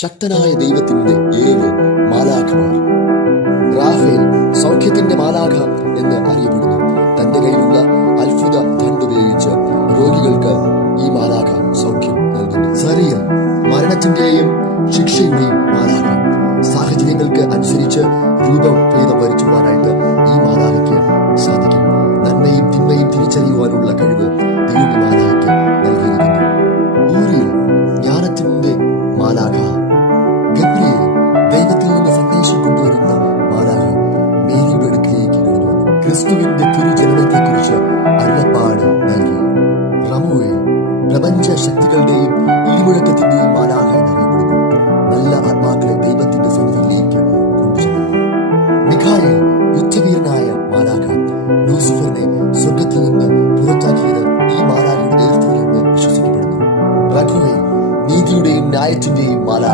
ശക്തനായ ദൈവത്തിന്റെ 7 മാലാഖമാർ. റാഫേൽ സൗഖ്യത്തിന്റെ മാലാഖ എന്ന് അറിയപ്പെടുന്നു. തന്റെ കയ്യിലുള്ള അത്ഭുത തണ്ടുപയോഗിച്ച് രോഗികൾക്ക് ഈ മാലാഖ സൗഖ്യം നൽകുന്നു. സരിയൽ മരണത്തിന്റെയും ശിക്ഷയുടെയും മാലാഖ. സാഹചര്യങ്ങൾക്ക് അനുസരിച്ച് രൂപഭേദം വരുത്തുവാനായിട്ട് ഈ മാലാഖയ്ക്ക് സാധിക്കും. നന്മയും തിന്മയും തിരിച്ചറിയുവാനുള്ള കഴിവ്